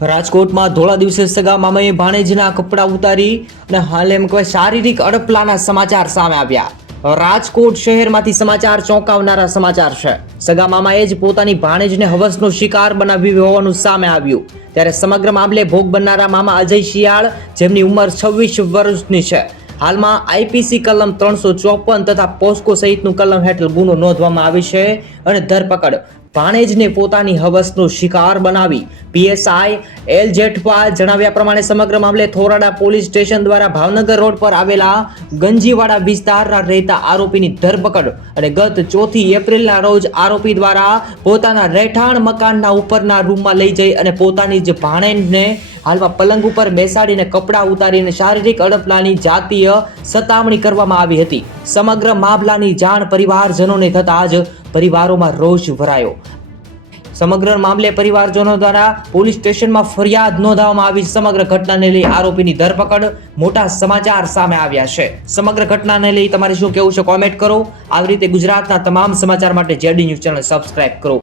રાજકોટમાં ધોળા દિવસે સગા મામાએ ભાણેજના કપડાં ઉતારી અને હાલ એમ કહેવાય શારીરિક અડપલાના સમાચાર સામે આવ્યા। રાજકોટ શહેરમાંથી સમાચાર ચોંકાવનારા સમાચાર છે। સગા મામાએ જ પોતાની ભાણેજને હવસનો શિકાર બનાવ્યું હોવાનું સામે આવ્યું। ત્યારે સમગ્ર મામલે ભોગ બનનારા મામા અજય શિયાળ, જેમની ઉંમર 26 વર્ષની છે, હાલમાં આઈપીસી કલમ 354 તથા પોસ્કો સહિતનું કલમ હેઠળ ગુનો નોંધવામાં આવ્યો છે અને ધરપકડ ભાણેજને પોતાની હવસનો શિકાર બનાવી પીએસઆઈ એલ જેઠવા જણાવ્યા પ્રમાણે સમગ્ર મામલે થોરાડા પોલીસ સ્ટેશન દ્વારા ભાવનગર રોડ પર આવેલા ગંજીવાડા વિસ્તારના રહેતા આરોપીની ધરપકડ અને ગત 4 એપ્રિલના રોજ આરોપી દ્વારા પોતાના રહેઠાણ મકાનના ઉપરના રૂમમાં લઈ જઈ અને પોતાની જ ભાણેજને હાલમાં પલંગ ઉપર બેસાડીને કપડાં ઉતારીને શારીરિક અડપલાની જાતીય સતામણી કરવામાં આવી હતી। સમગ્ર મામલાની જાણ પરિવારજનોને થતાં જ પરિવારોમાં રોષ ભરાયો। સમગ્ર મામલે પરિવારજનો દ્વારા પોલીસ સ્ટેશનમાં ફરિયાદ નોંધાવવામાં આવી। સમગ્ર ઘટનાને લઈ આરોપીની ધરપકડ, મોટા સમાચાર સામે આવ્યા છે। સમગ્ર ઘટનાને લઈ તમારે શું કહેવું છે, કોમેન્ટ કરો। આવી રીતે ગુજરાતના તમામ સમાચાર માટે જેડી ન્યૂઝ ચેનલ સબસ્ક્રાઇબ કરો।